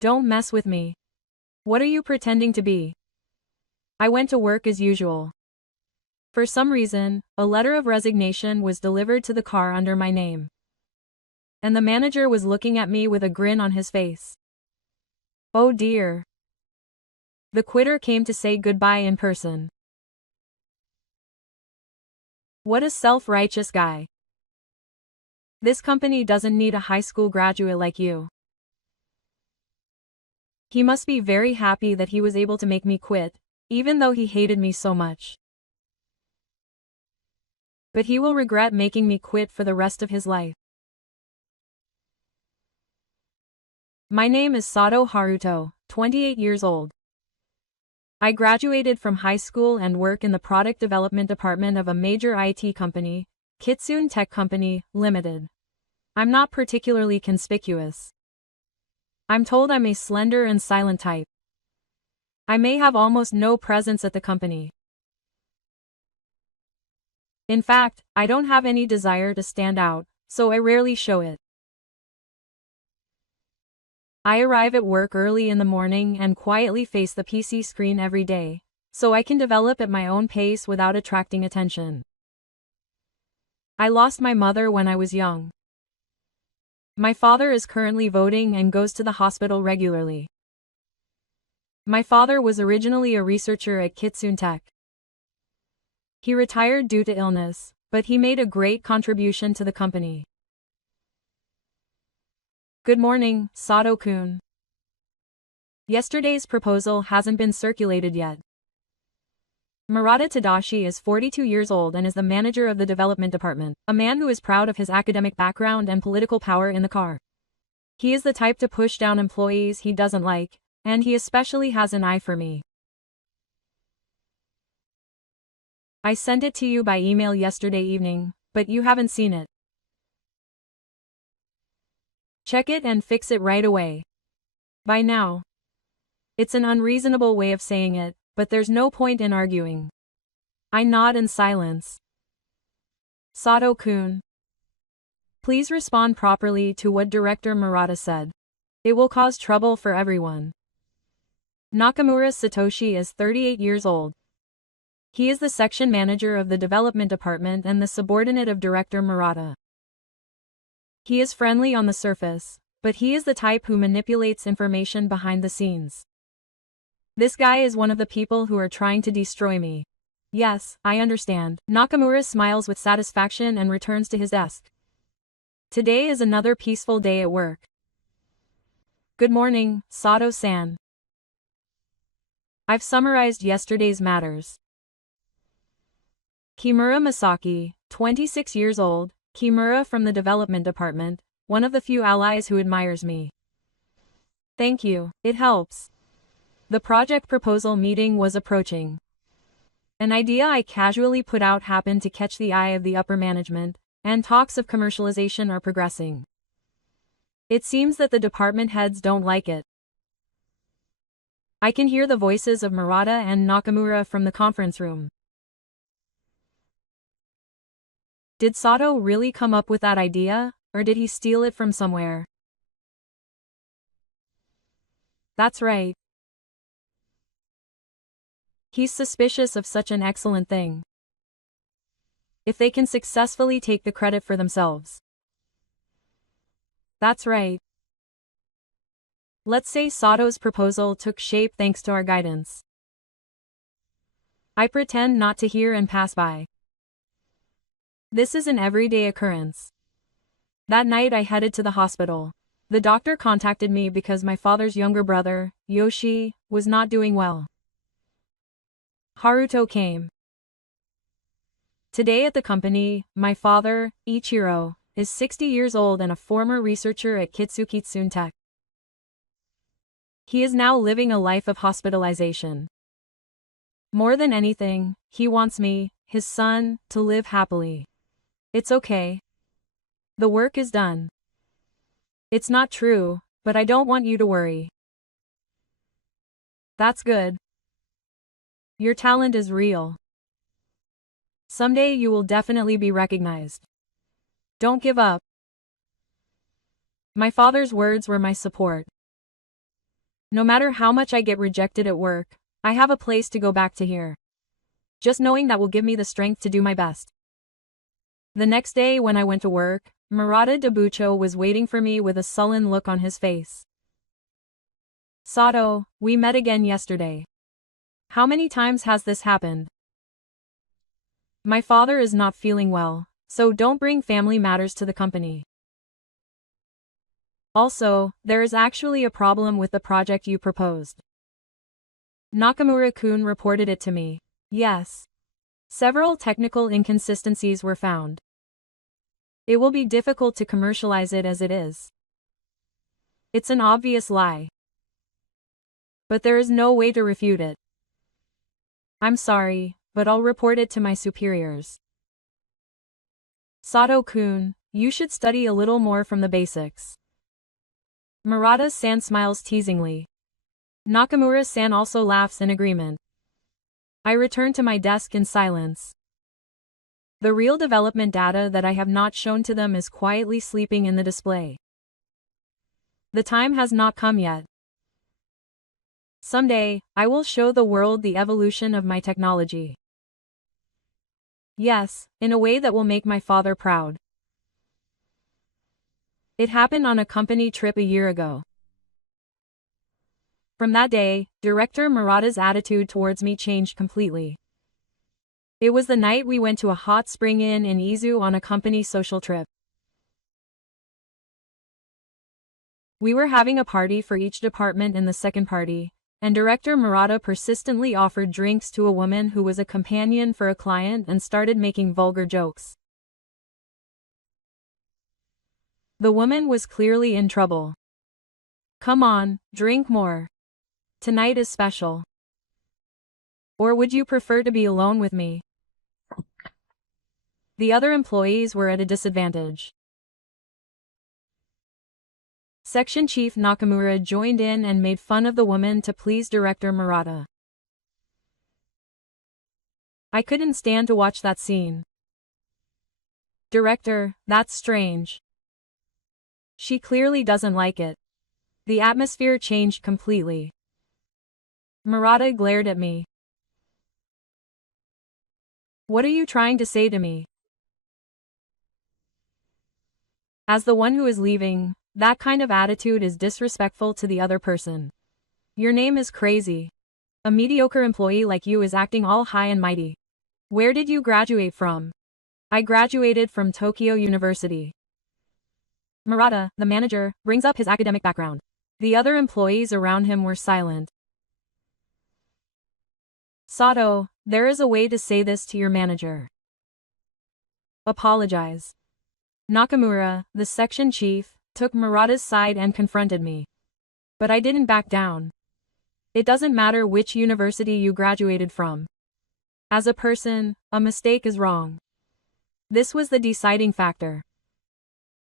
Don't mess with me. What are you pretending to be? I went to work as usual. For some reason, a letter of resignation was delivered to the car under my name. And the manager was looking at me with a grin on his face. Oh dear. The quitter came to say goodbye in person. What a self-righteous guy. This company doesn't need a high school graduate like you. He must be very happy that he was able to make me quit, even though he hated me so much. But he will regret making me quit for the rest of his life. My name is Sato Haruto, 28 years old. I graduated from high school and work in the product development department of a major IT company, Kitsune Tech Company, Limited. I'm not particularly conspicuous. I'm told I'm a slender and silent type. I may have almost no presence at the company. In fact, I don't have any desire to stand out, so I rarely show it. I arrive at work early in the morning and quietly face the PC screen every day, so I can develop at my own pace without attracting attention. I lost my mother when I was young. My father is currently voting and goes to the hospital regularly. My father was originally a researcher at Kitsune Tech. He retired due to illness, but he made a great contribution to the company. Good morning, Sato-kun. Yesterday's proposal hasn't been circulated yet. Murata Tadashi is 42 years old and is the manager of the development department, a man who is proud of his academic background and political power in the car. He is the type to push down employees he doesn't like, and he especially has an eye for me. I sent it to you by email yesterday evening, but you haven't seen it. Check it and fix it right away. By now. It's an unreasonable way of saying it, but there's no point in arguing. I nod in silence. Sato-kun. Please respond properly to what Director Murata said. It will cause trouble for everyone. Nakamura Satoshi is 38 years old. He is the section manager of the development department and the subordinate of Director Murata. He is friendly on the surface, but he is the type who manipulates information behind the scenes. This guy is one of the people who are trying to destroy me. Yes, I understand. Nakamura smiles with satisfaction and returns to his desk. Today is another peaceful day at work. Good morning, Sato-san. I've summarized yesterday's matters. Kimura Masaki, 26 years old, Kimura from the development department, one of the few allies who admires me. Thank you, it helps. The project proposal meeting was approaching. An idea I casually put out happened to catch the eye of the upper management, and talks of commercialization are progressing. It seems that the department heads don't like it. I can hear the voices of Murata and Nakamura from the conference room. Did Sato really come up with that idea, or did he steal it from somewhere? That's right. He's suspicious of such an excellent thing. If they can successfully take the credit for themselves. That's right. Let's say Sato's proposal took shape thanks to our guidance. I pretend not to hear and pass by. This is an everyday occurrence. That night I headed to the hospital. The doctor contacted me because my father's younger brother, Yoshi, was not doing well. Haruto came. Today at the company, my father, Ichiro, is 60 years old and a former researcher at Kitsune Tech. He is now living a life of hospitalization. More than anything, he wants me, his son, to live happily. It's okay. The work is done. It's not true, but I don't want you to worry. That's good. Your talent is real. Someday you will definitely be recognized. Don't give up. My father's words were my support. No matter how much I get rejected at work, I have a place to go back to here. Just knowing that will give me the strength to do my best. The next day when I went to work, Murata Debucho was waiting for me with a sullen look on his face. Sato, we met again yesterday. How many times has this happened? My father is not feeling well, so don't bring family matters to the company. Also, there is actually a problem with the project you proposed. Nakamura-kun reported it to me. Yes. Several technical inconsistencies were found. It will be difficult to commercialize it as it is. It's an obvious lie. But there is no way to refute it. I'm sorry, but I'll report it to my superiors. Sato-kun, you should study a little more from the basics. Murata-san smiles teasingly. Nakamura-san also laughs in agreement. I return to my desk in silence. The real development data that I have not shown to them is quietly sleeping in the display. The time has not come yet. Someday, I will show the world the evolution of my technology. Yes, in a way that will make my father proud. It happened on a company trip a year ago. From that day, Director Murata's attitude towards me changed completely. It was the night we went to a hot spring inn in Izu on a company social trip. We were having a party for each department in the second party, and Director Murata persistently offered drinks to a woman who was a companion for a client and started making vulgar jokes. The woman was clearly in trouble. Come on, drink more. Tonight is special. Or would you prefer to be alone with me? The other employees were at a disadvantage. Section Chief Nakamura joined in and made fun of the woman to please Director Murata. I couldn't stand to watch that scene. Director, that's strange. She clearly doesn't like it. The atmosphere changed completely. Murata glared at me. What are you trying to say to me? As the one who is leaving, that kind of attitude is disrespectful to the other person. Your name is crazy. A mediocre employee like you is acting all high and mighty. Where did you graduate from? I graduated from Tokyo University. Murata, the manager, brings up his academic background. The other employees around him were silent. Sato, there is a way to say this to your manager. Apologize. Nakamura, the section chief, took Murata's side and confronted me. But I didn't back down. It doesn't matter which university you graduated from. As a person, a mistake is wrong. This was the deciding factor.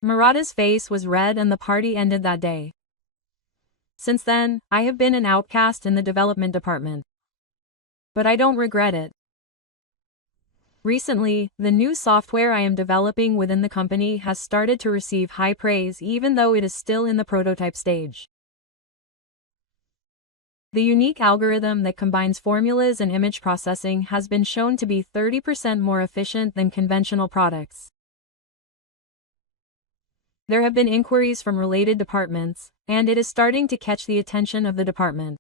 Murata's face was red and the party ended that day. Since then, I have been an outcast in the development department. But I don't regret it. Recently, the new software I am developing within the company has started to receive high praise even though it is still in the prototype stage. The unique algorithm that combines formulas and image processing has been shown to be 30% more efficient than conventional products. There have been inquiries from related departments, and it is starting to catch the attention of the department.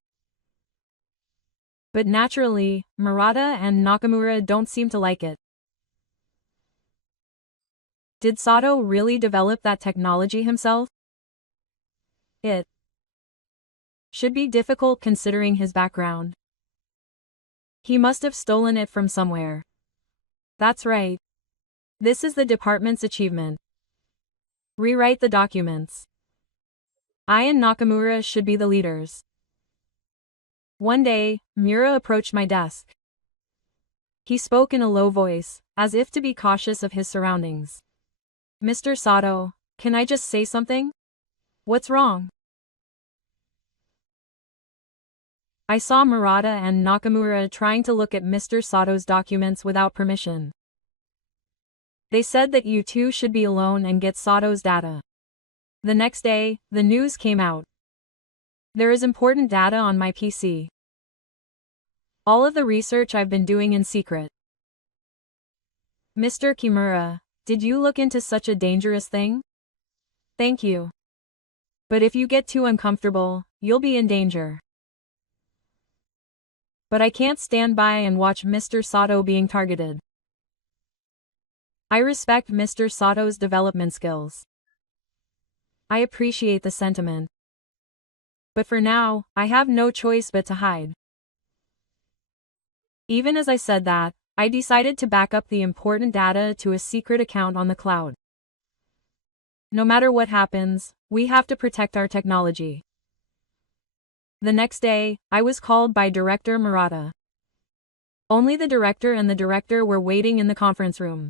But naturally, Murata and Nakamura don't seem to like it. Did Sato really develop that technology himself? It should be difficult considering his background. He must have stolen it from somewhere. That's right. This is the department's achievement. Rewrite the documents. I and Nakamura should be the leaders. One day, Mura approached my desk. He spoke in a low voice, as if to be cautious of his surroundings. Mr. Sato, can I just say something? What's wrong? I saw Murata and Nakamura trying to look at Mr. Sato's documents without permission. They said that you two should be alone and get Sato's data. The next day, the news came out. There is important data on my PC. All of the research I've been doing in secret. Mr. Kimura, did you look into such a dangerous thing? Thank you. But if you get too uncomfortable, you'll be in danger. But I can't stand by and watch Mr. Sato being targeted. I respect Mr. Sato's development skills. I appreciate the sentiment. But for now, I have no choice but to hide. Even as I said that, I decided to back up the important data to a secret account on the cloud. No matter what happens, we have to protect our technology. The next day, I was called by Director Murata. Only the director and the director were waiting in the conference room.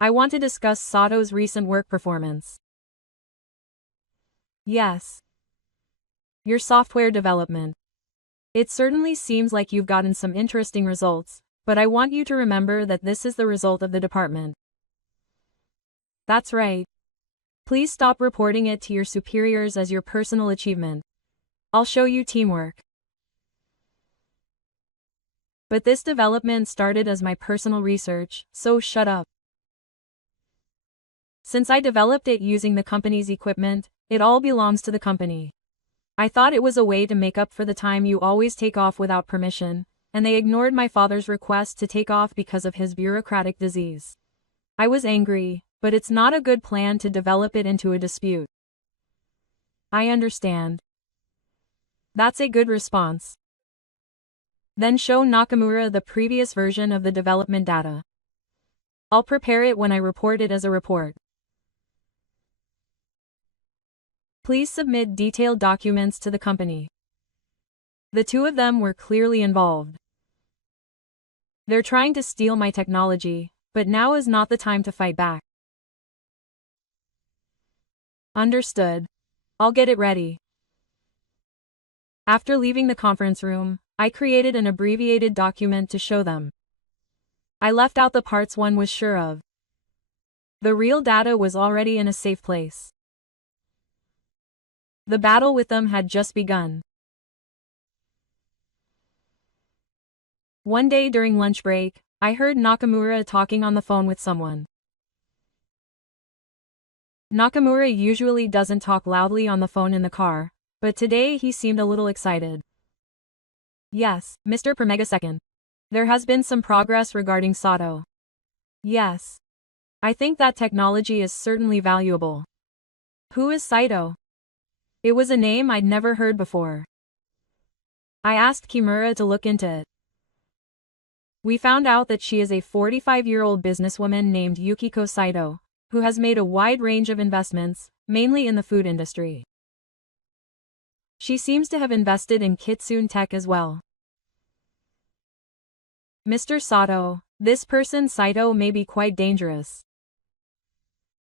I want to discuss Sato's recent work performance. Yes. Your software development. It certainly seems like you've gotten some interesting results, but I want you to remember that this is the result of the department. That's right. Please stop reporting it to your superiors as your personal achievement. I'll show you teamwork. But this development started as my personal research, so shut up. Since I developed it using the company's equipment, it all belongs to the company. I thought it was a way to make up for the time you always take off without permission, and they ignored my father's request to take off because of his bureaucratic disease. I was angry, but it's not a good plan to develop it into a dispute. I understand. That's a good response. Then show Nakamura the previous version of the development data. I'll prepare it when I report it as a report. Please submit detailed documents to the company. The two of them were clearly involved. They're trying to steal my technology, but now is not the time to fight back. Understood. I'll get it ready. After leaving the conference room, I created an abbreviated document to show them. I left out the parts one was sure of. The real data was already in a safe place. The battle with them had just begun. One day during lunch break, I heard Nakamura talking on the phone with someone. Nakamura usually doesn't talk loudly on the phone in the car, but today he seemed a little excited. Yes, Mr. Per Megasecond. There has been some progress regarding Sato. Yes. I think that technology is certainly valuable. Who is Saito? It was a name I'd never heard before. I asked Kimura to look into it. We found out that she is a 45-year-old businesswoman named Yukiko Saito, who has made a wide range of investments, mainly in the food industry. She seems to have invested in Kitsune Tech as well. Mr. Sato, this person Saito may be quite dangerous.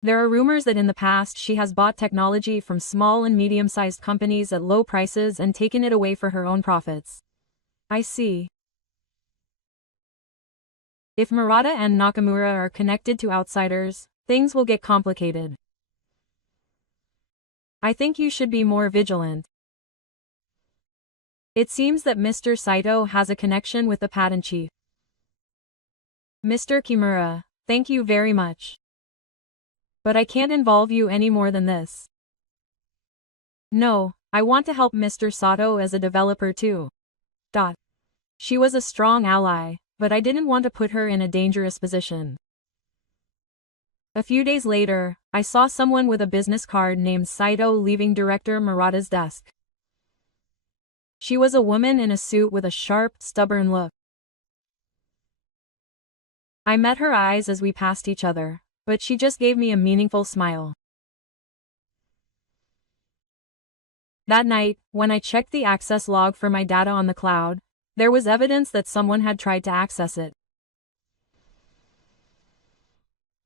There are rumors that in the past she has bought technology from small and medium-sized companies at low prices and taken it away for her own profits. I see. If Murata and Nakamura are connected to outsiders, things will get complicated. I think you should be more vigilant. It seems that Mr. Saito has a connection with the patent chief. Mr. Kimura, thank you very much. But I can't involve you any more than this. No, I want to help Mr. Sato as a developer too. She was a strong ally, but I didn't want to put her in a dangerous position. A few days later, I saw someone with a business card named Saito leaving Director Murata's desk. She was a woman in a suit with a sharp, stubborn look. I met her eyes as we passed each other, but she just gave me a meaningful smile. That night, when I checked the access log for my data on the cloud, there was evidence that someone had tried to access it.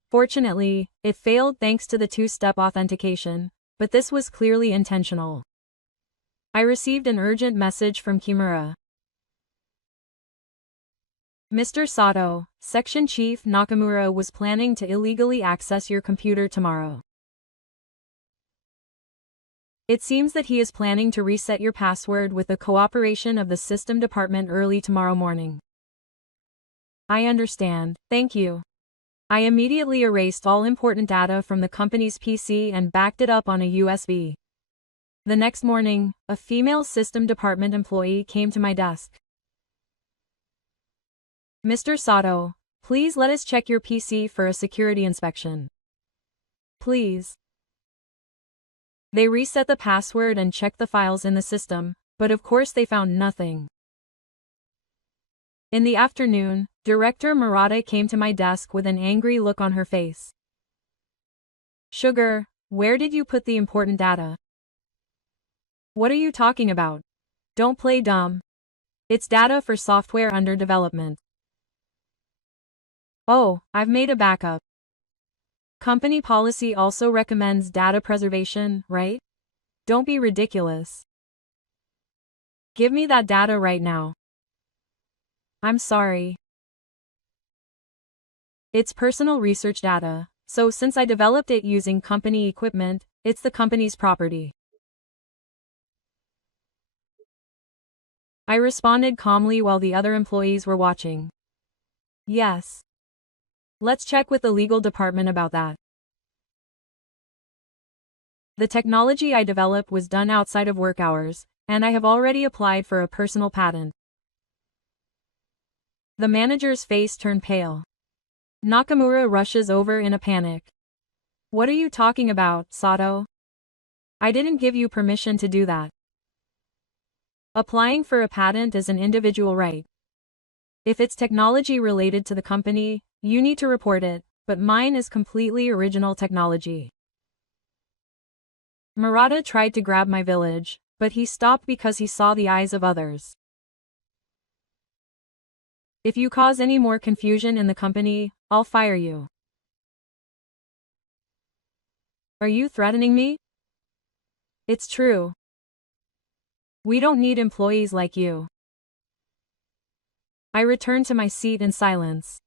Fortunately, it failed thanks to the two-step authentication, but this was clearly intentional. I received an urgent message from Kimura. Mr. Sato, Section Chief Nakamura was planning to illegally access your computer tomorrow. It seems that he is planning to reset your password with the cooperation of the system department early tomorrow morning. I understand, thank you. I immediately erased all important data from the company's PC and backed it up on a USB. The next morning, a female system department employee came to my desk. Mr. Sato, please let us check your PC for a security inspection. Please. They reset the password and checked the files in the system, but of course they found nothing. In the afternoon, Director Murata came to my desk with an angry look on her face. Sugar, where did you put the important data? What are you talking about? Don't play dumb. It's data for software under development. Oh, I've made a backup. Company policy also recommends data preservation, right? Don't be ridiculous. Give me that data right now. I'm sorry. It's personal research data, so since I developed it using company equipment, it's the company's property. I responded calmly while the other employees were watching. Yes. Let's check with the legal department about that. The technology I developed was done outside of work hours, and I have already applied for a personal patent. The manager's face turned pale. Nakamura rushes over in a panic. What are you talking about, Sato? I didn't give you permission to do that. Applying for a patent is an individual right. If it's technology related to the company, you need to report it, but mine is completely original technology. Murata tried to grab my village, but he stopped because he saw the eyes of others. If you cause any more confusion in the company, I'll fire you. Are you threatening me? It's true. We don't need employees like you. I returned to my seat in silence.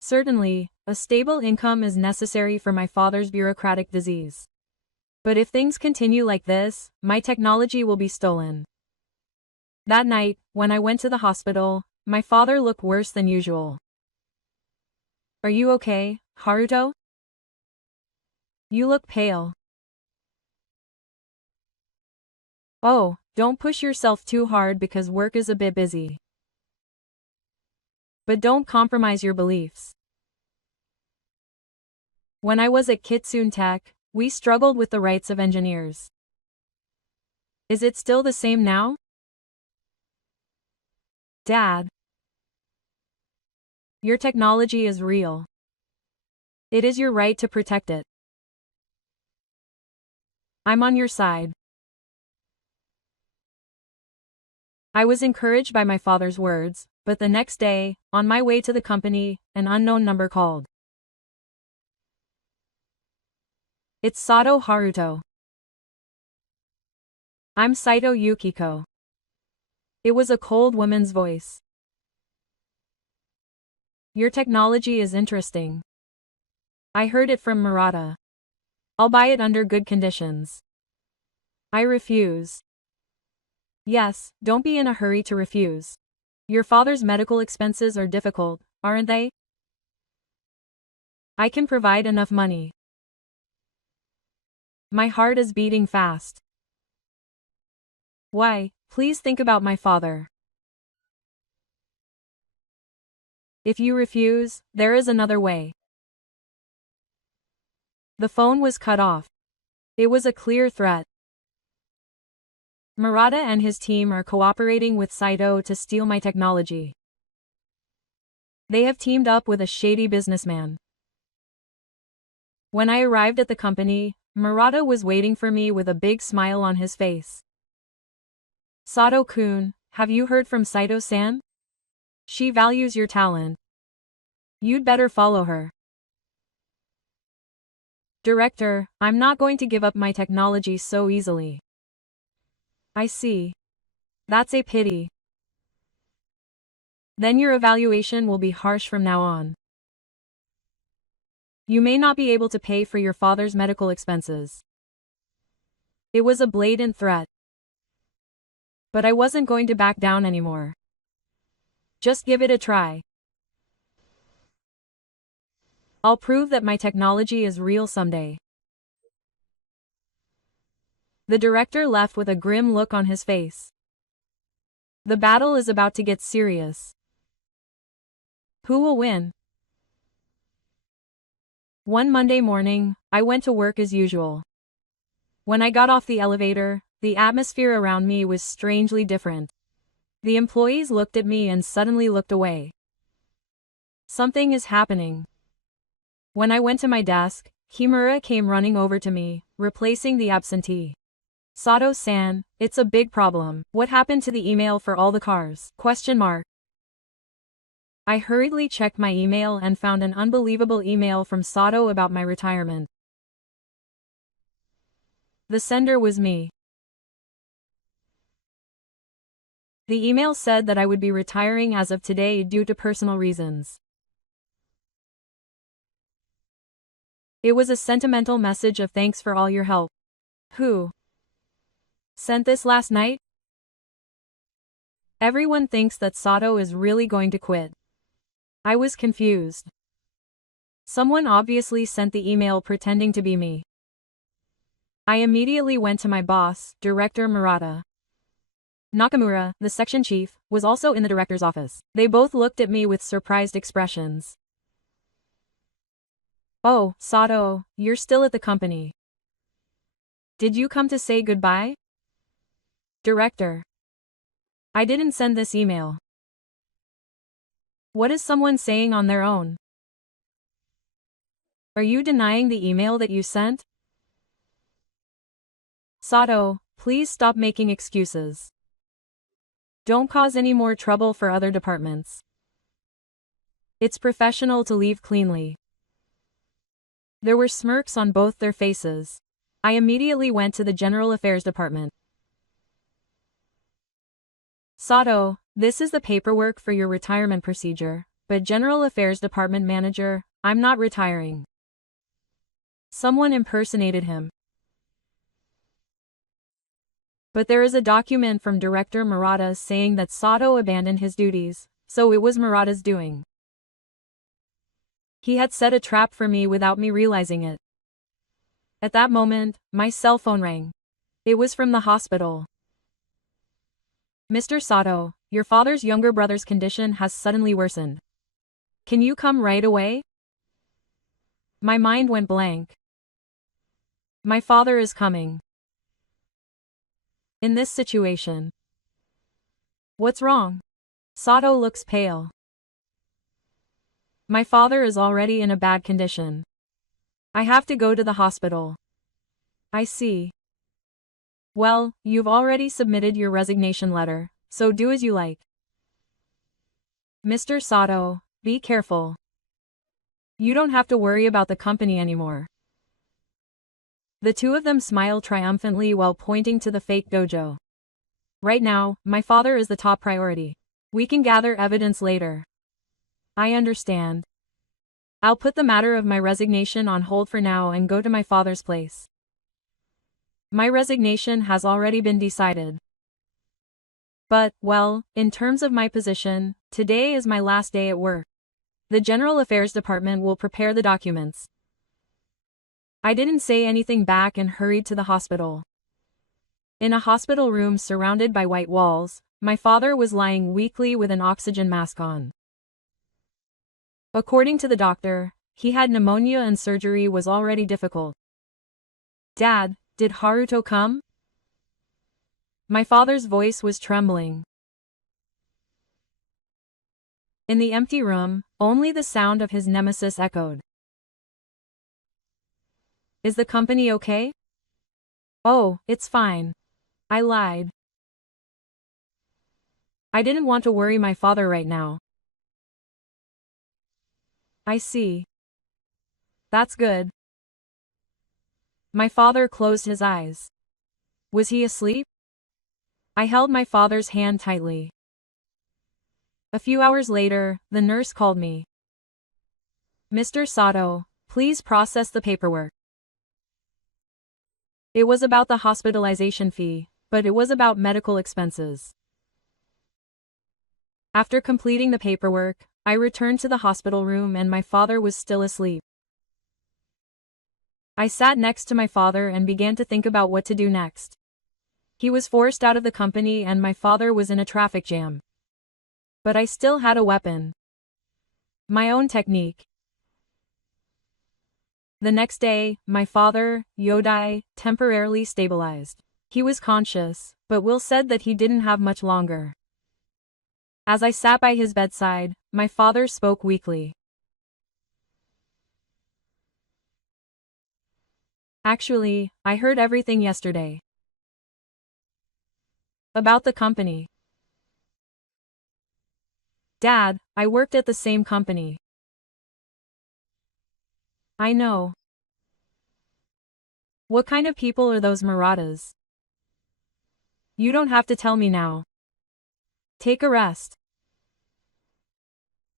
Certainly, a stable income is necessary for my father's bureaucratic disease. But if things continue like this, my technology will be stolen. That night, when I went to the hospital, my father looked worse than usual. Are you okay, Haruto? You look pale. Oh, don't push yourself too hard because work is a bit busy. But don't compromise your beliefs. When I was at Kitsune Tech, we struggled with the rights of engineers. Is it still the same now? Dad. Your technology is real. It is your right to protect it. I'm on your side. I was encouraged by my father's words, but the next day, on my way to the company, an unknown number called. It's Sato Haruto. I'm Saito Yukiko. It was a cold woman's voice. Your technology is interesting. I heard it from Murata. I'll buy it under good conditions. I refuse. Yes, don't be in a hurry to refuse. Your father's medical expenses are difficult, aren't they? I can provide enough money. My heart is beating fast. Why, please think about my father. If you refuse, there is another way. The phone was cut off. It was a clear threat. Murata and his team are cooperating with Saito to steal my technology. They have teamed up with a shady businessman. When I arrived at the company, Murata was waiting for me with a big smile on his face. Sato-kun, have you heard from Saito-san? She values your talent. You'd better follow her. Director, I'm not going to give up my technology so easily. I see. That's a pity. Then your evaluation will be harsh from now on. You may not be able to pay for your father's medical expenses. It was a blatant threat. But I wasn't going to back down anymore. Just give it a try. I'll prove that my technology is real someday. The director left with a grim look on his face. The battle is about to get serious. Who will win? One Monday morning, I went to work as usual. When I got off the elevator, the atmosphere around me was strangely different. The employees looked at me and suddenly looked away. Something is happening. When I went to my desk, Kimura came running over to me, replacing the absentee. Sato-san, it's a big problem. What happened to the email for all the cars? ? I hurriedly checked my email and found an unbelievable email from Sato about my retirement. The sender was me. The email said that I would be retiring as of today due to personal reasons. It was a sentimental message of thanks for all your help. Who sent this last night? Everyone thinks that Sato is really going to quit. I was confused. Someone obviously sent the email pretending to be me. I immediately went to my boss, Director Murata. Nakamura, the section chief, was also in the director's office. They both looked at me with surprised expressions. Oh, Sato, you're still at the company. Did you come to say goodbye? Director. I didn't send this email. What is someone saying on their own? Are you denying the email that you sent? Sato, please stop making excuses. Don't cause any more trouble for other departments. It's professional to leave cleanly. There were smirks on both their faces. I immediately went to the General Affairs Department. Sato, this is the paperwork for your retirement procedure, but General Affairs Department Manager, I'm not retiring. Someone impersonated him. But there is a document from Director Murata saying that Sato abandoned his duties, so it was Murata's doing. He had set a trap for me without me realizing it. At that moment, my cell phone rang. It was from the hospital. Mr. Sato, your father's younger brother's condition has suddenly worsened. Can you come right away? My mind went blank. My father is coming. In this situation. What's wrong? Sato looks pale. My father is already in a bad condition. I have to go to the hospital. I see. Well, you've already submitted your resignation letter, so do as you like. Mr. Sato, be careful. You don't have to worry about the company anymore. The two of them smiled triumphantly while pointing to the fake dojo. Right now, my father is the top priority. We can gather evidence later. I understand. I'll put the matter of my resignation on hold for now and go to my father's place. My resignation has already been decided. But, well, in terms of my position, today is my last day at work. The General Affairs Department will prepare the documents. I didn't say anything back and hurried to the hospital. In a hospital room surrounded by white walls, my father was lying weakly with an oxygen mask on. According to the doctor, he had pneumonia and surgery was already difficult. Dad, did Haruto come? My father's voice was trembling. In the empty room, only the sound of his nemesis echoed. Is the company okay? Oh, it's fine. I lied. I didn't want to worry my father right now. I see. That's good. My father closed his eyes. Was he asleep? I held my father's hand tightly. A few hours later, the nurse called me. Mr. Sato, please process the paperwork. It was about the hospitalization fee, but it was about medical expenses. After completing the paperwork, I returned to the hospital room and my father was still asleep. I sat next to my father and began to think about what to do next. He was forced out of the company and my father was in a traffic jam. But I still had a weapon. My own technique. The next day, my father, Yodai, temporarily stabilized. He was conscious, but Will said that he didn't have much longer. As I sat by his bedside, my father spoke weakly. Actually, I heard everything yesterday. About the company. Dad, I worked at the same company. I know. What kind of people are those Marathas? You don't have to tell me now. Take a rest.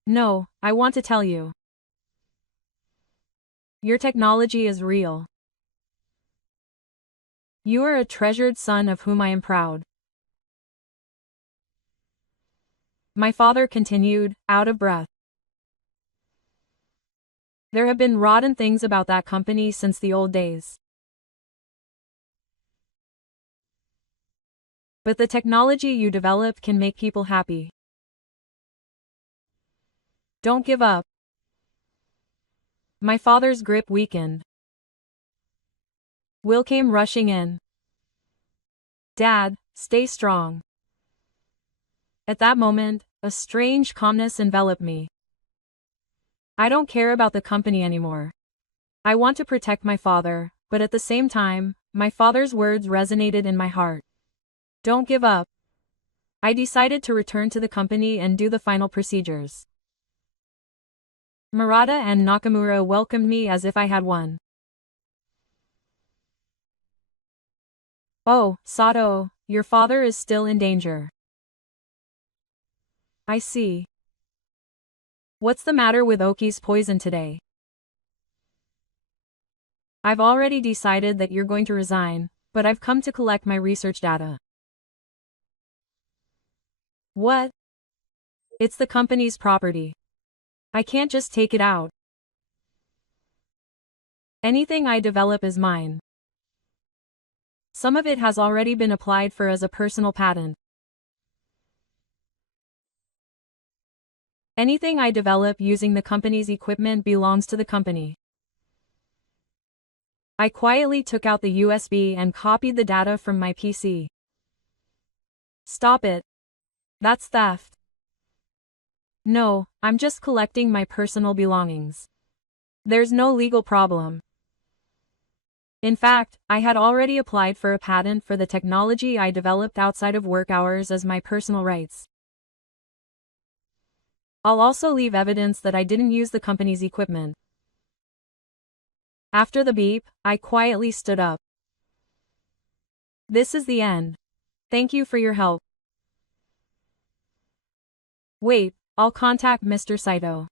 No, I want to tell you. Your technology is real. You are a treasured son of whom I am proud. My father continued, out of breath. There have been rotten things about that company since the old days. But the technology you develop can make people happy. Don't give up. My father's grip weakened. Will came rushing in. Dad, stay strong. At that moment, a strange calmness enveloped me. I don't care about the company anymore. I want to protect my father, but at the same time, my father's words resonated in my heart. Don't give up. I decided to return to the company and do the final procedures. Murata and Nakamura welcomed me as if I had won. Oh, Sato, your father is still in danger. I see. What's the matter with Oki's poison today? I've already decided that you're going to resign, but I've come to collect my research data. What? It's the company's property. I can't just take it out. Anything I develop is mine. Some of it has already been applied for as a personal patent. Anything I develop using the company's equipment belongs to the company. I quietly took out the USB and copied the data from my PC. Stop it. That's theft. No, I'm just collecting my personal belongings. There's no legal problem. In fact, I had already applied for a patent for the technology I developed outside of work hours as my personal rights. I'll also leave evidence that I didn't use the company's equipment. After the beep, I quietly stood up. This is the end. Thank you for your help. Wait, I'll contact Mr. Saito.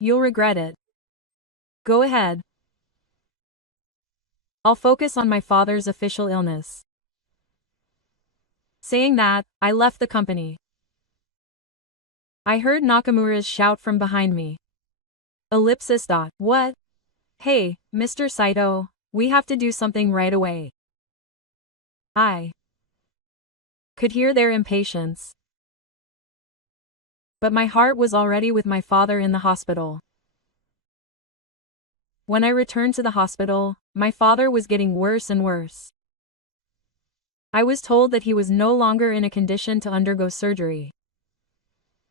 You'll regret it. Go ahead. I'll focus on my father's official illness. Saying that, I left the company. I heard Nakamura's shout from behind me. Ellipsis. What? Hey, Mr. Saito, we have to do something right away. I could hear their impatience. But my heart was already with my father in the hospital. When I returned to the hospital, my father was getting worse and worse. I was told that he was no longer in a condition to undergo surgery.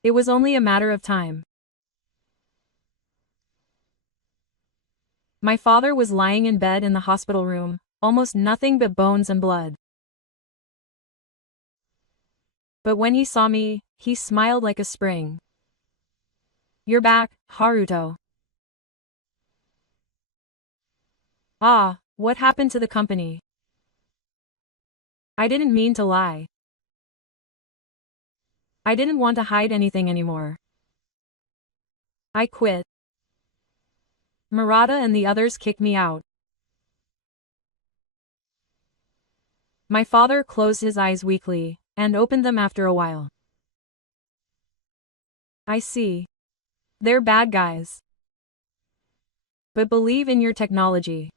It was only a matter of time. My father was lying in bed in the hospital room, almost nothing but bones and blood. But when he saw me, he smiled like a spring. You're back, Haruto. Ah, what happened to the company? I didn't mean to lie. I didn't want to hide anything anymore. I quit. Murata and the others kicked me out. My father closed his eyes weakly, and opened them after a while. I see. They're bad guys. But believe in your technology.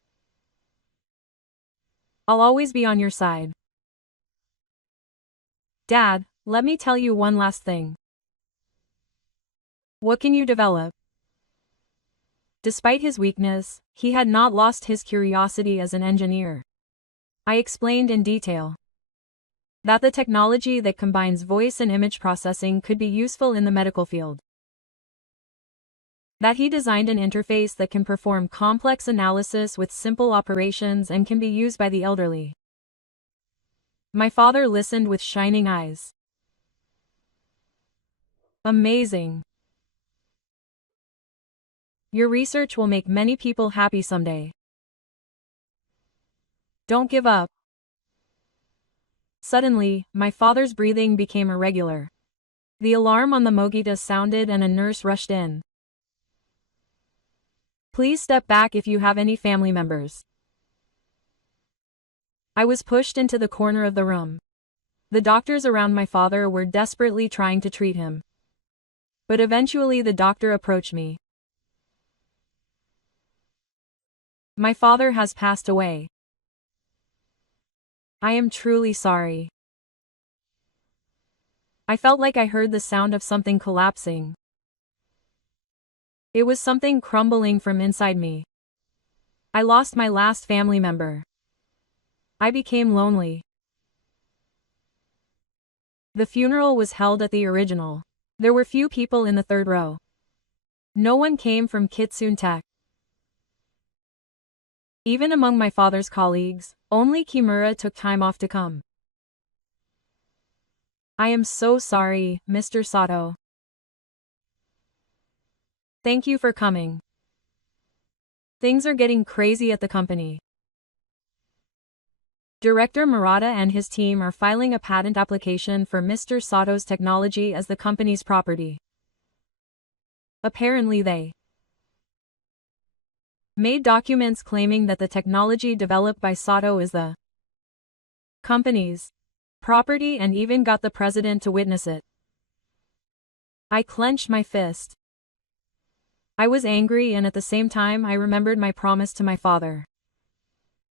I'll always be on your side. Dad, let me tell you one last thing. What can you develop? Despite his weakness, he had not lost his curiosity as an engineer. I explained in detail that the technology that combines voice and image processing could be useful in the medical field. That he designed an interface that can perform complex analysis with simple operations and can be used by the elderly. My father listened with shining eyes. Amazing. Your research will make many people happy someday. Don't give up. Suddenly, my father's breathing became irregular. The alarm on the Mogita sounded and a nurse rushed in. Please step back if you have any family members. I was pushed into the corner of the room. The doctors around my father were desperately trying to treat him. But eventually the doctor approached me. My father has passed away. I am truly sorry. I felt like I heard the sound of something collapsing. It was something crumbling from inside me. I lost my last family member. I became lonely. The funeral was held at the original. There were few people in the third row. No one came from Kitsune Tech. Even among my father's colleagues, only Kimura took time off to come. I am so sorry, Mr. Sato. Thank you for coming. Things are getting crazy at the company. Director Murata and his team are filing a patent application for Mr. Sato's technology as the company's property. Apparently they made documents claiming that the technology developed by Sato is the company's property and even got the president to witness it. I clenched my fist. I was angry and at the same time I remembered my promise to my father.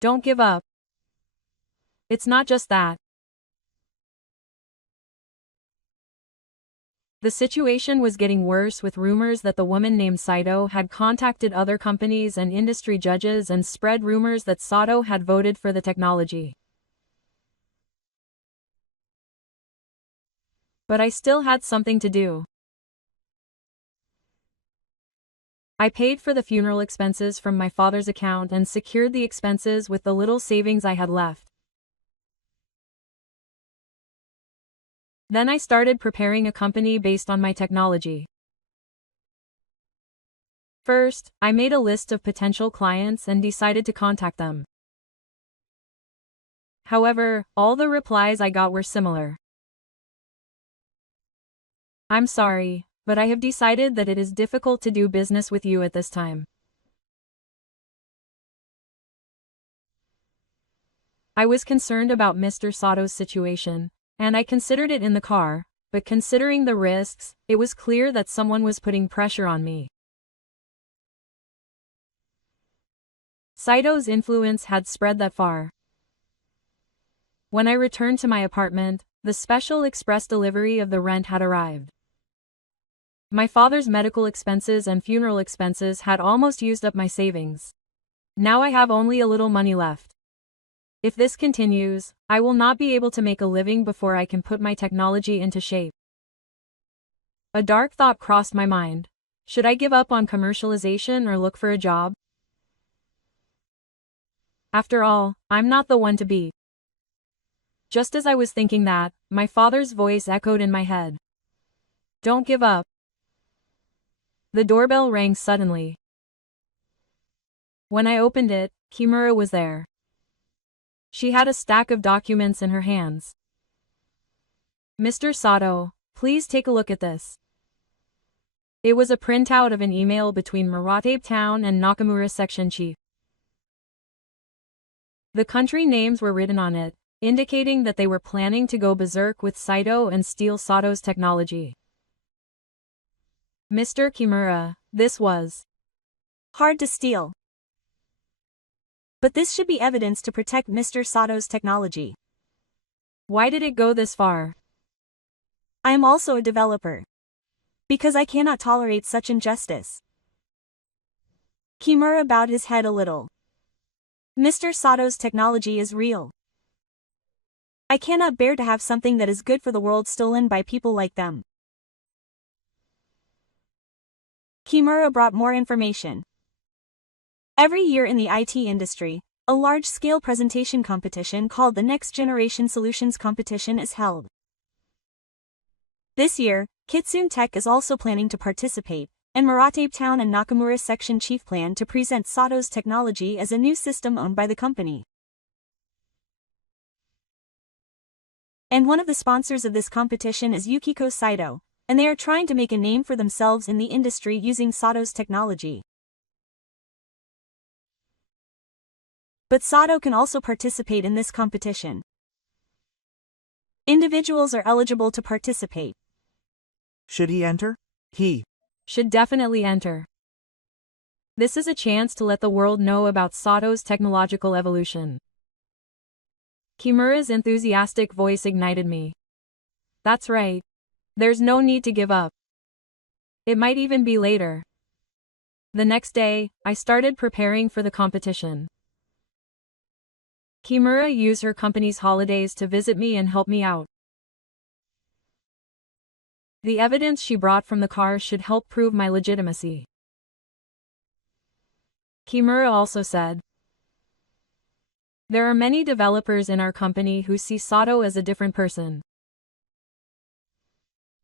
Don't give up. It's not just that. The situation was getting worse with rumors that the woman named Saito had contacted other companies and industry judges and spread rumors that Sato had voted for the technology. But I still had something to do. I paid for the funeral expenses from my father's account and secured the expenses with the little savings I had left. Then I started preparing a company based on my technology. First, I made a list of potential clients and decided to contact them. However, all the replies I got were similar. I'm sorry, but I have decided that it is difficult to do business with you at this time. I was concerned about Mr. Sato's situation, and I considered it in the car, but considering the risks, it was clear that someone was putting pressure on me. Saito's influence had spread that far. When I returned to my apartment, the special express delivery of the rent had arrived. My father's medical expenses and funeral expenses had almost used up my savings. Now I have only a little money left. If this continues, I will not be able to make a living before I can put my technology into shape. A dark thought crossed my mind. Should I give up on commercialization or look for a job? After all, I'm not the one to beat. Just as I was thinking that, my father's voice echoed in my head. Don't give up. The doorbell rang suddenly. When I opened it, Kimura was there. She had a stack of documents in her hands. Mr. Sato, please take a look at this. It was a printout of an email between Murata Town and Nakamura Section Chief. The country names were written on it, indicating that they were planning to go berserk with Saito and steal Sato's technology. Mr. Kimura, this was hard to steal. But this should be evidence to protect Mr. Sato's technology. Why did it go this far? I am also a developer. Because I cannot tolerate such injustice. Kimura bowed his head a little. Mr. Sato's technology is real. I cannot bear to have something that is good for the world stolen by people like them. Kimura brought more information. Every year in the IT industry, a large-scale presentation competition called the Next Generation Solutions Competition is held. This year, Kitsune Tech is also planning to participate, and Murata Town and Nakamura Section Chief plan to present Sato's technology as a new system owned by the company. And one of the sponsors of this competition is Yukiko Saito, and they are trying to make a name for themselves in the industry using Sato's technology. But Sato can also participate in this competition. Individuals are eligible to participate. Should he enter? He should definitely enter. This is a chance to let the world know about Sato's technological evolution. Kimura's enthusiastic voice ignited me. That's right. There's no need to give up. It might even be later. The next day, I started preparing for the competition. Kimura used her company's holidays to visit me and help me out. The evidence she brought from the car should help prove my legitimacy. Kimura also said, there are many developers in our company who see Sato as a different person.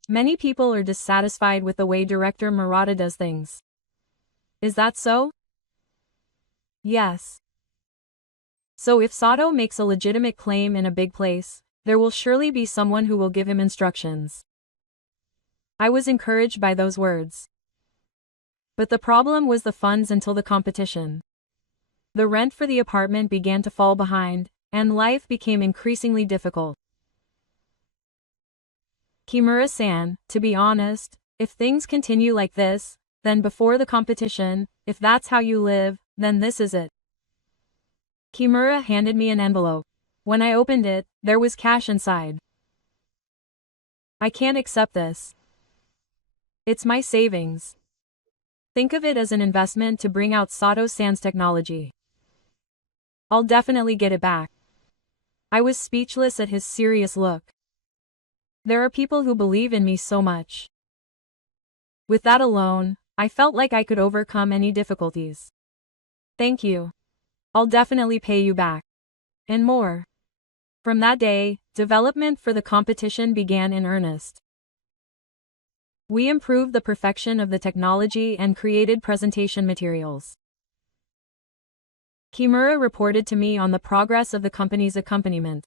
Many people are dissatisfied with the way Director Murata does things. Is that so? Yes. So if Sato makes a legitimate claim in a big place, there will surely be someone who will give him instructions. I was encouraged by those words. But the problem was the funds until the competition. The rent for the apartment began to fall behind, and life became increasingly difficult. Kimura-san, to be honest, if things continue like this, then before the competition, if that's how you live, then this is it. Kimura handed me an envelope. When I opened it, there was cash inside. I can't accept this. It's my savings. Think of it as an investment to bring out Sato-san's technology. I'll definitely get it back. I was speechless at his serious look. There are people who believe in me so much. With that alone, I felt like I could overcome any difficulties. Thank you. I'll definitely pay you back. And more. From that day, development for the competition began in earnest. We improved the perfection of the technology and created presentation materials. Kimura reported to me on the progress of the company's accompaniment.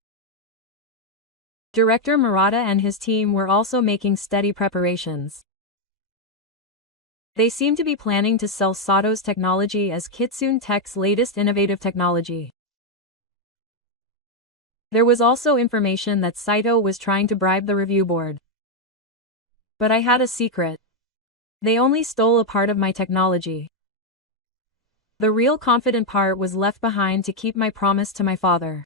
Director Murata and his team were also making steady preparations. They seemed to be planning to sell Sato's technology as Kitsune Tech's latest innovative technology. There was also information that Saito was trying to bribe the review board. But I had a secret. They only stole a part of my technology. The real confident part was left behind to keep my promise to my father.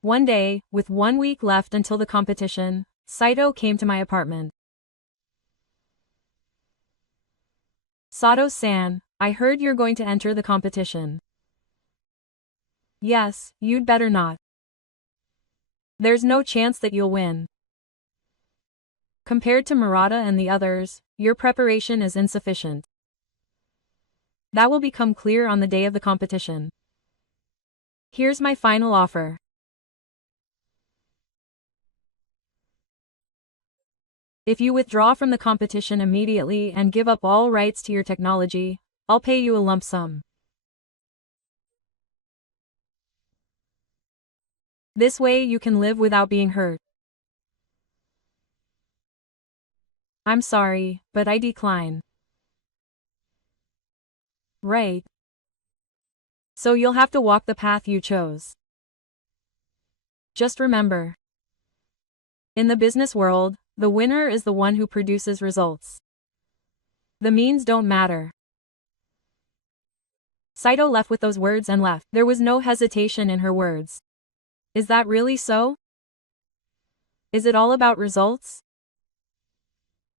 One day, with 1 week left until the competition, Saito came to my apartment. Sato-san, I heard you're going to enter the competition. Yes, you'd better not. There's no chance that you'll win. Compared to Murata and the others, your preparation is insufficient. That will become clear on the day of the competition. Here's my final offer. If you withdraw from the competition immediately and give up all rights to your technology, I'll pay you a lump sum. This way you can live without being hurt. I'm sorry, but I decline. Right. So you'll have to walk the path you chose. Just remember, in the business world, the winner is the one who produces results. The means don't matter. Saito left with those words and left. There was no hesitation in her words. Is that really so? Is it all about results?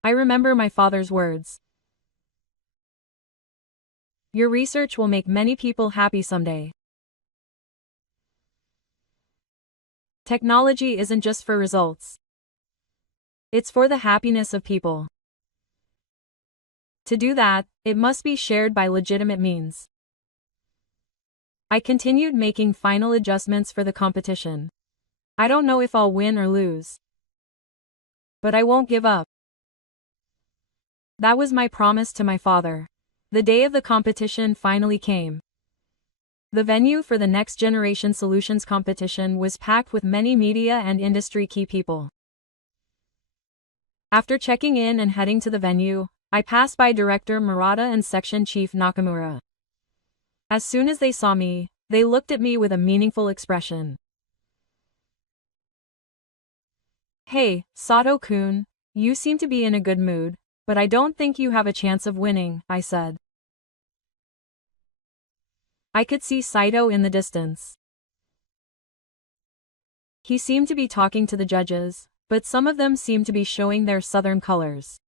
I remember my father's words. Your research will make many people happy someday. Technology isn't just for results. It's for the happiness of people. To do that, it must be shared by legitimate means. I continued making final adjustments for the competition. I don't know if I'll win or lose, but I won't give up. That was my promise to my father. The day of the competition finally came. The venue for the Next Generation Solutions competition was packed with many media and industry key people. After checking in and heading to the venue, I passed by Director Murata and Section Chief Nakamura. As soon as they saw me, they looked at me with a meaningful expression. Hey, Sato-kun, you seem to be in a good mood, but I don't think you have a chance of winning, I said. I could see Saito in the distance. He seemed to be talking to the judges, but some of them seemed to be showing their southern colors.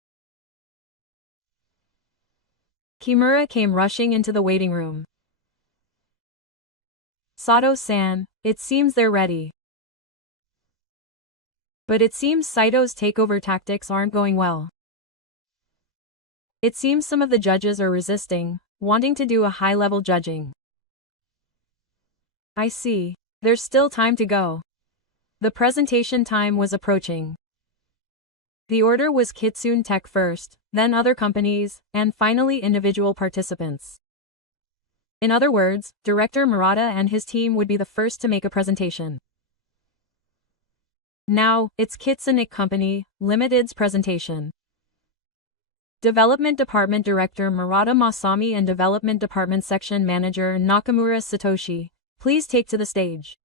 Kimura came rushing into the waiting room. Sato-san, it seems they're ready. But it seems Saito's takeover tactics aren't going well. It seems some of the judges are resisting, wanting to do a high-level judging. I see. There's still time to go. The presentation time was approaching. The order was Kitsune Tech first, then other companies, and finally individual participants. In other words, Director Murata and his team would be the first to make a presentation. Now, it's Kitsune Company, Limited's presentation. Development Department Director Murata Masami and Development Department Section Manager Nakamura Satoshi, please take to the stage.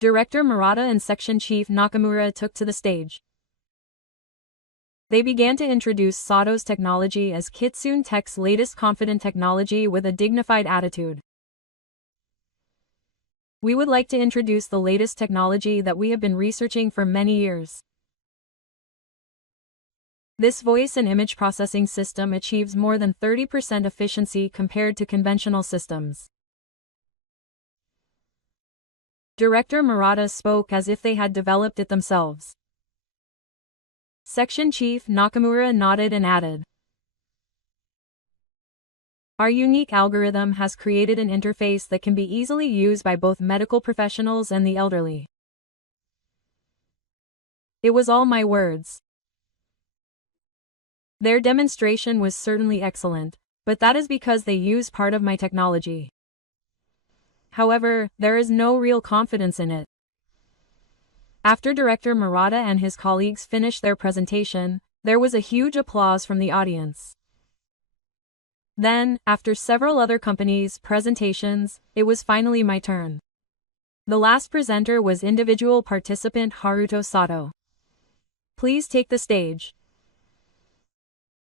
Director Murata and Section Chief Nakamura took to the stage. They began to introduce Sato's technology as Kitsune Tech's latest confident technology with a dignified attitude. We would like to introduce the latest technology that we have been researching for many years. This voice and image processing system achieves more than 30% efficiency compared to conventional systems. Director Murata spoke as if they had developed it themselves. Section Chief Nakamura nodded and added, our unique algorithm has created an interface that can be easily used by both medical professionals and the elderly. It was all my words. Their demonstration was certainly excellent, but that is because they use part of my technology. However, there is no real confidence in it. After Director Murata and his colleagues finished their presentation, there was a huge applause from the audience. Then, after several other companies' presentations, it was finally my turn. The last presenter was individual participant Haruto Sato. Please take the stage.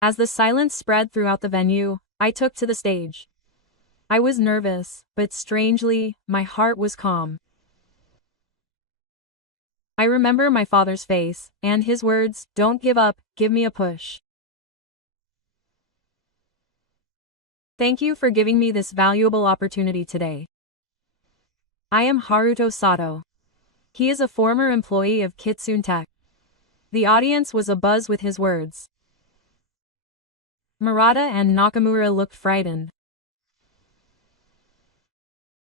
As the silence spread throughout the venue, I took to the stage. I was nervous, but strangely, my heart was calm. I remember my father's face, and his words, don't give up, give me a push. Thank you for giving me this valuable opportunity today. I am Haruto Sato. He is a former employee of Kitsune Tech. The audience was abuzz with his words. Murata and Nakamura looked frightened.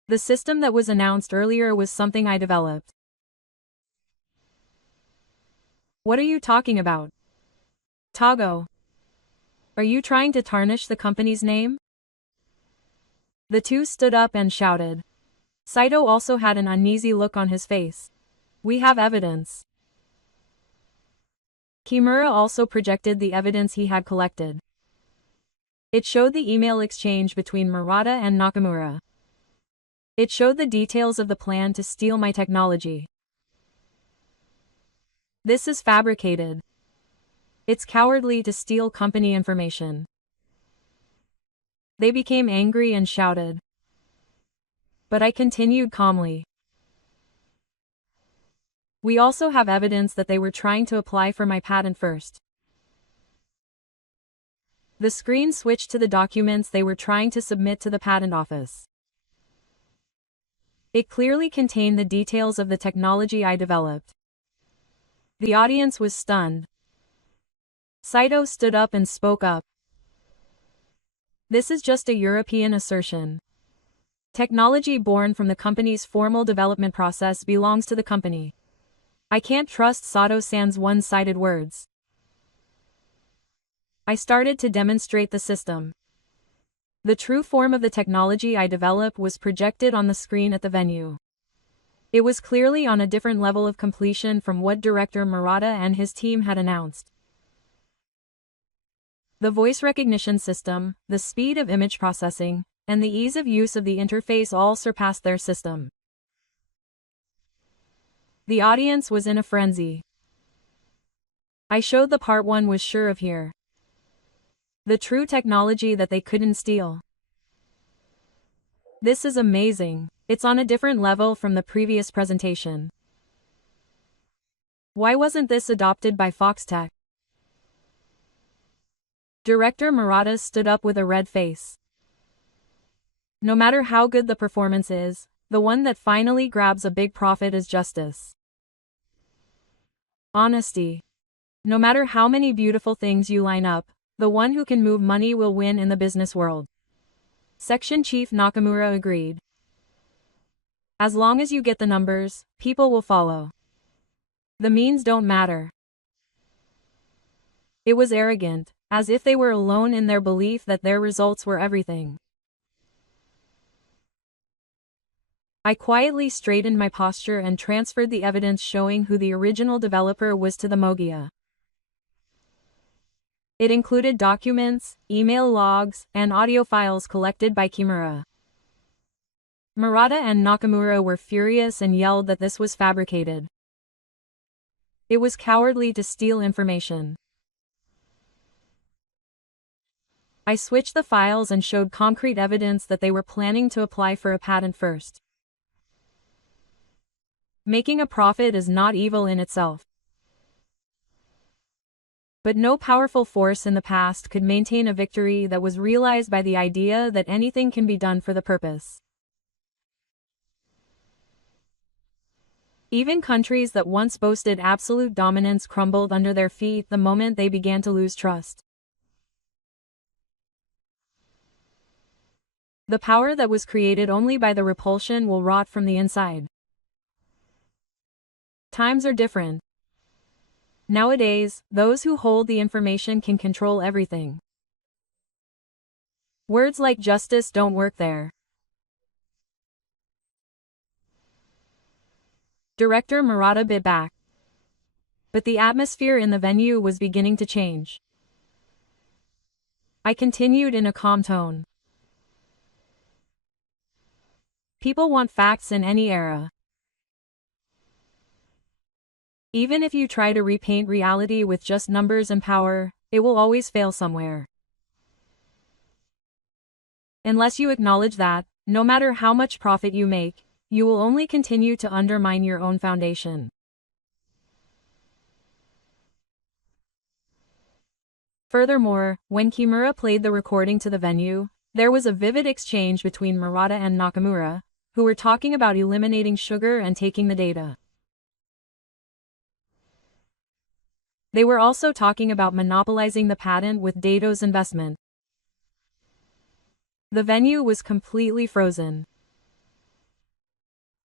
The system that was announced earlier was something I developed. What are you talking about? Tago. Are you trying to tarnish the company's name? The two stood up and shouted. Saito also had an uneasy look on his face. We have evidence. Kimura also projected the evidence he had collected. It showed the email exchange between Murata and Nakamura. It showed the details of the plan to steal my technology. This is fabricated. It's cowardly to steal company information. They became angry and shouted. But I continued calmly. We also have evidence that they were trying to apply for my patent first. The screen switched to the documents they were trying to submit to the patent office. It clearly contained the details of the technology I developed. The audience was stunned. Saito stood up and spoke up. This is just a European assertion. Technology born from the company's formal development process belongs to the company. I can't trust Sato-san's one-sided words. I started to demonstrate the system. The true form of the technology I developed was projected on the screen at the venue. It was clearly on a different level of completion from what director Murata and his team had announced. The voice recognition system, the speed of image processing, and the ease of use of the interface all surpassed their system. The audience was in a frenzy. I showed the part one was sure of here. The true technology that they couldn't steal. This is amazing. It's on a different level from the previous presentation. Why wasn't this adopted by Foxtech? Director Murata stood up with a red face. No matter how good the performance is, the one that finally grabs a big profit is justice. Honesty. No matter how many beautiful things you line up, the one who can move money will win in the business world. Section Chief Nakamura agreed. As long as you get the numbers, people will follow. The means don't matter. It was arrogant, as if they were alone in their belief that their results were everything. I quietly straightened my posture and transferred the evidence showing who the original developer was to the Mogia. It included documents, email logs, and audio files collected by Kimura. Murata and Nakamura were furious and yelled that this was fabricated. It was cowardly to steal information. I switched the files and showed concrete evidence that they were planning to apply for a patent first. Making a profit is not evil in itself. But no powerful force in the past could maintain a victory that was realized by the idea that anything can be done for the purpose. Even countries that once boasted absolute dominance crumbled under their feet the moment they began to lose trust. The power that was created only by the repulsion will rot from the inside. Times are different. Nowadays, those who hold the information can control everything. Words like justice don't work there. Director Murata bit back. But the atmosphere in the venue was beginning to change. I continued in a calm tone. People want facts in any era. Even if you try to repaint reality with just numbers and power, it will always fail somewhere. Unless you acknowledge that, no matter how much profit you make, you will only continue to undermine your own foundation. Furthermore, when Kimura played the recording to the venue, there was a vivid exchange between Murata and Nakamura, who were talking about eliminating sugar and taking the data. They were also talking about monopolizing the patent with Dato's investment. The venue was completely frozen.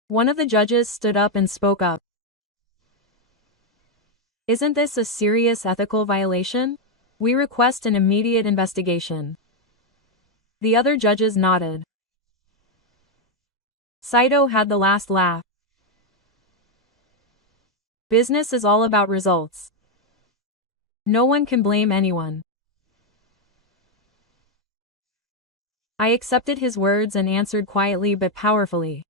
One of the judges stood up and spoke up. Isn't this a serious ethical violation? We request an immediate investigation. The other judges nodded. Saito had the last laugh. Business is all about results. No one can blame anyone. I accepted his words and answered quietly but powerfully.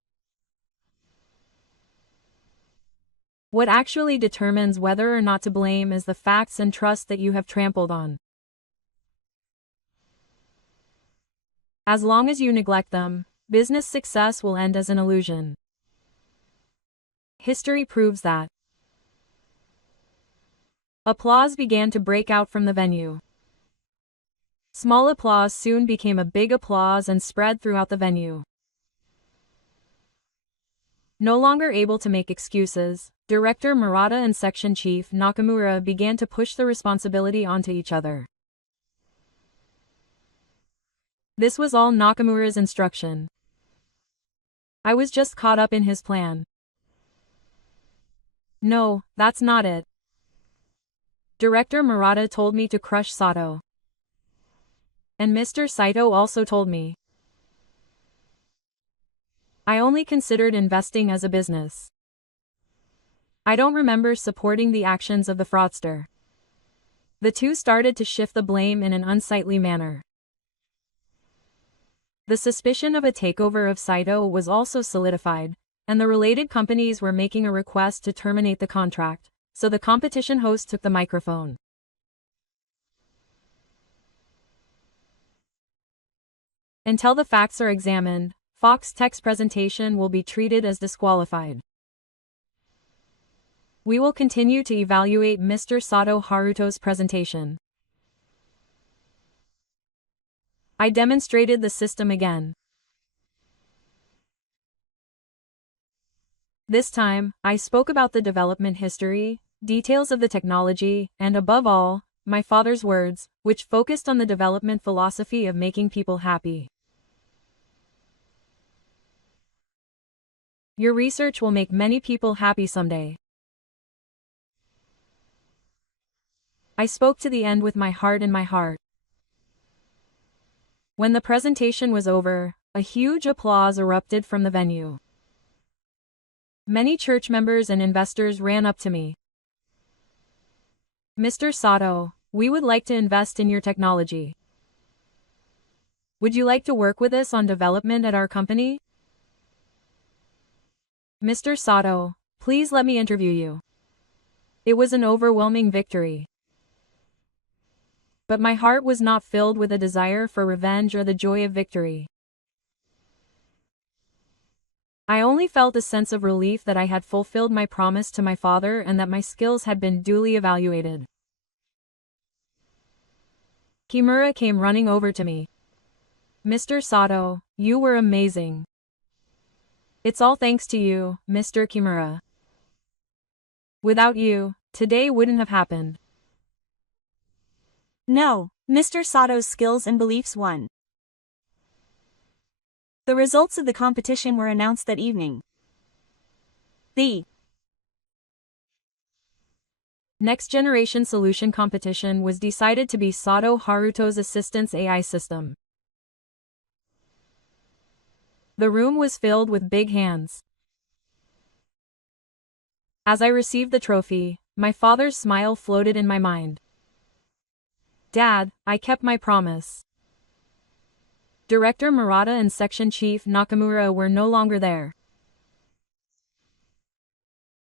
What actually determines whether or not to blame is the facts and trust that you have trampled on. As long as you neglect them, business success will end as an illusion. History proves that. Applause began to break out from the venue. Small applause soon became a big applause and spread throughout the venue. No longer able to make excuses, Director Murata and Section Chief Nakamura began to push the responsibility onto each other. This was all Nakamura's instruction. I was just caught up in his plan. No, that's not it. Director Murata told me to crush Sato. And Mr. Saito also told me. I only considered investing as a business. I don't remember supporting the actions of the fraudster. The two started to shift the blame in an unsightly manner. The suspicion of a takeover of Saito was also solidified, and the related companies were making a request to terminate the contract, so the competition host took the microphone. Until the facts are examined, Fox Tech's presentation will be treated as disqualified. We will continue to evaluate Mr. Sato Haruto's presentation. I demonstrated the system again. This time, I spoke about the development history, details of the technology, and above all, my father's words, which focused on the development philosophy of making people happy. Your research will make many people happy someday. I spoke to the end with my heart in my heart. When the presentation was over, a huge applause erupted from the venue. Many church members and investors ran up to me. Mr. Sato, we would like to invest in your technology. Would you like to work with us on development at our company? Mr. Sato, please let me interview you. It was an overwhelming victory. But my heart was not filled with a desire for revenge or the joy of victory. I only felt a sense of relief that I had fulfilled my promise to my father and that my skills had been duly evaluated. Kimura came running over to me. Mr. Sato, you were amazing. It's all thanks to you, Mr. Kimura. Without you, today wouldn't have happened. No, Mr. Sato's skills and beliefs won. The results of the competition were announced that evening. The Next Generation Solution competition was decided to be Sato Haruto's Assistance AI system. The room was filled with big hands. As I received the trophy, my father's smile floated in my mind. Dad, I kept my promise. Director Murata and Section Chief Nakamura were no longer there.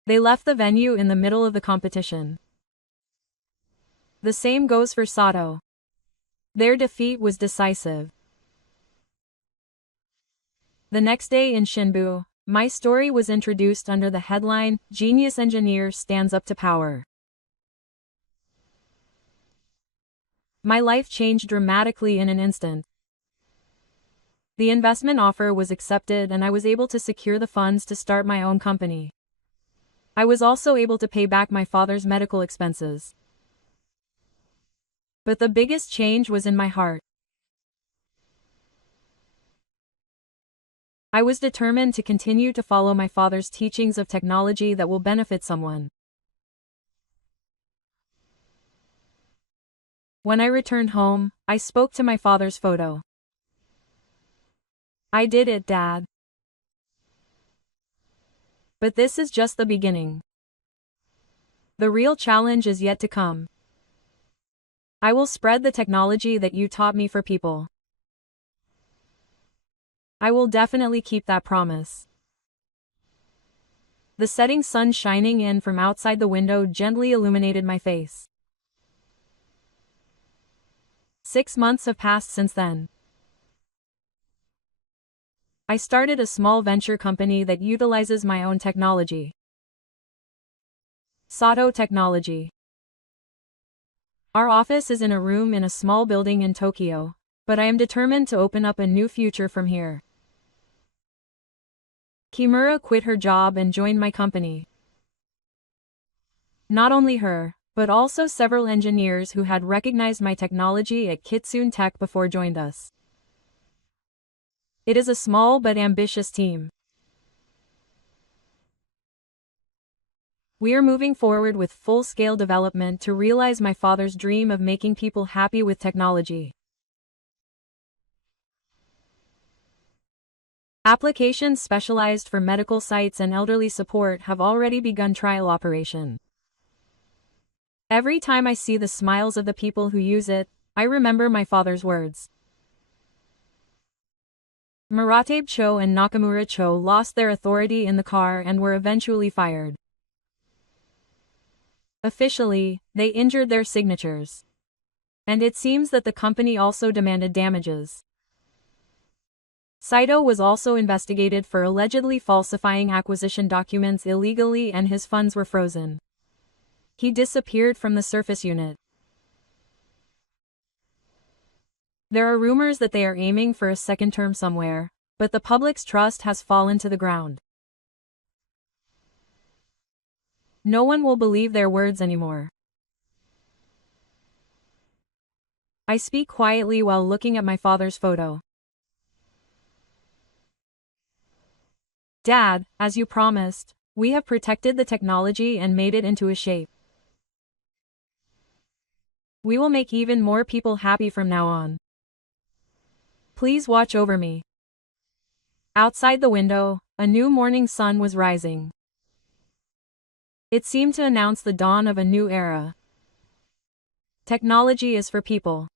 They left the venue in the middle of the competition. The same goes for Sato. Their defeat was decisive. The next day in Shinbu, my story was introduced under the headline, Genius Engineer Stands Up to Power. My life changed dramatically in an instant. The investment offer was accepted and I was able to secure the funds to start my own company. I was also able to pay back my father's medical expenses. But the biggest change was in my heart. I was determined to continue to follow my father's teachings of technology that will benefit someone. When I returned home, I spoke to my father's photo. I did it, Dad. But this is just the beginning. The real challenge is yet to come. I will spread the technology that you taught me for people. I will definitely keep that promise. The setting sun shining in from outside the window gently illuminated my face. 6 months have passed since then. I started a small venture company that utilizes my own technology. Sato Technology. Our office is in a room in a small building in Tokyo, but I am determined to open up a new future from here. Kimura quit her job and joined my company. Not only her, but also several engineers who had recognized my technology at Kitsune Tech before joined us. It is a small but ambitious team. We are moving forward with full-scale development to realize my father's dream of making people happy with technology. Applications specialized for medical sites and elderly support have already begun trial operation. Every time I see the smiles of the people who use it, I remember my father's words. Muratabe Cho and Nakamura Cho lost their authority in the car and were eventually fired. Officially, they injured their signatures. And it seems that the company also demanded damages. Saito was also investigated for allegedly falsifying acquisition documents illegally and his funds were frozen. He disappeared from the surface unit. There are rumors that they are aiming for a second term somewhere, but the public's trust has fallen to the ground. No one will believe their words anymore. I speak quietly while looking at my father's photo. Dad, as you promised, we have protected the technology and made it into a shape. We will make even more people happy from now on. Please watch over me. Outside the window, a new morning sun was rising. It seemed to announce the dawn of a new era. Technology is for people.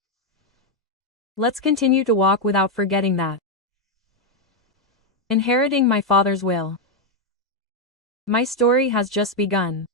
Let's continue to walk without forgetting that. Inheriting my father's will. My story has just begun.